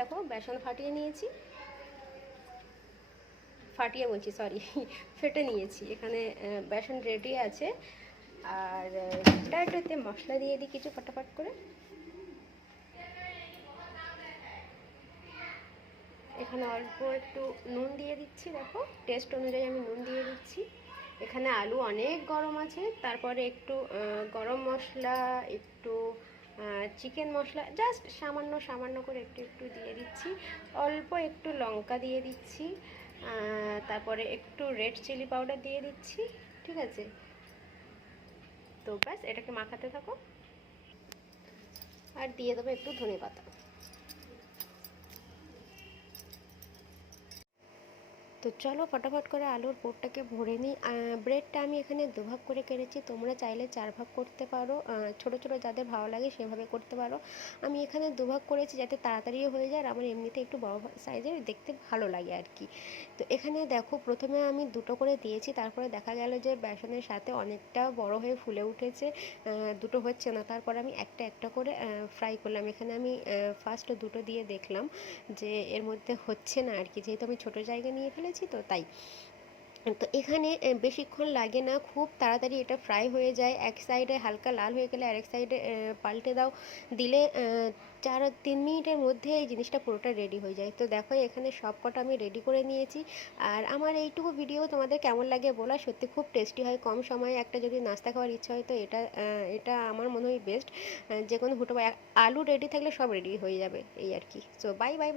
দেখো বেসন ফাটিয়ে নিয়েছি, ফাটিয়ে বলছি সরি ফেটে নিয়েছি। এখানে বেসন রেডি আছে। আর এটাতে মশলা দিয়ে দিই কিছু ফটাফট করে। এখানে অল্প একটু নুন দিয়ে দিচ্ছি, দেখো টেস্ট অনুযায়ী আমি নুন দিয়ে দিচ্ছি। এখানে আলু অনেক গরম আছে, তারপরে একটু গরম মশলা, একটু চিকেন মশলা জাস্ট সামান্য সামান্য করে একটু একটু দিয়ে দিচ্ছি। অল্প একটু লঙ্কা দিয়ে দিচ্ছি, তারপরে একটু রেড চিলি পাউডার দিয়ে দিচ্ছি। ঠিক আছে, তো ব্যাস এটাকে মাখাতে থাকো। আর দিয়ে দেবো একটু ধনেপাতা। তো চলো ফটাফট করে আলুর পুরটাকে ভরে নিই। ব্রেডটা আমি এখানে দুভাগ করে কেটেছি, তোমরা চাইলে 4 ভাগ করতে পারো, ছোট ছোট যাদের ভালো লাগে সেভাবে করতে পারো। আমি এখানে দুভাগ করেছি যাতে তাড়াতাড়িও হয়ে যায়, আর আমার এমনিতে একটু বড় সাইজের দেখতে ভালো লাগে আর কি। তো এখানে দেখো প্রথমে আমি দুটো করে দিয়েছি, তারপরে দেখা গেল যে বেসনের সাথে অনেকটা বড় হয়ে ফুলে উঠেছে, দুটো হচ্ছে না, তারপর আমি একটা একটা করে ফ্রাই করলাম। এখানে আমি ফার্স্ট দুটো দিয়ে দেখলাম যে এর মধ্যে হচ্ছে না আর কি, যেহেতু আমি ছোটো জায়গা নিয়ে ফেলেছি তো তাই। তো এখানে বেশিক্ষণ লাগে না, খুব তাড়াতাড়ি এটা ফ্রাই হয়ে যায়। এক সাইডে হালকা লাল হয়ে গেলে আরেক সাইডে পাল্টে দাও, দিলে 4-3 মিনিটের মধ্যে এই জিনিসটা পুরোটা রেডি হয়ে যায়। তো দেখো এখানে সব কটা আমি রেডি করে নিয়েছি। আর আমার এইটুকু ভিডিও তোমাদের কেমন লাগে বলা, সত্যি খুব টেস্টি হয়। কম সময়ে একটা যদি নাস্তা খাওয়ার ইচ্ছা হয় তো এটা আমার মনে হয় বেস্ট। যে কোনো হুটো আলু রেডি থাকলে সব রেডি হয়ে যাবে এই আর কি। So bye bye.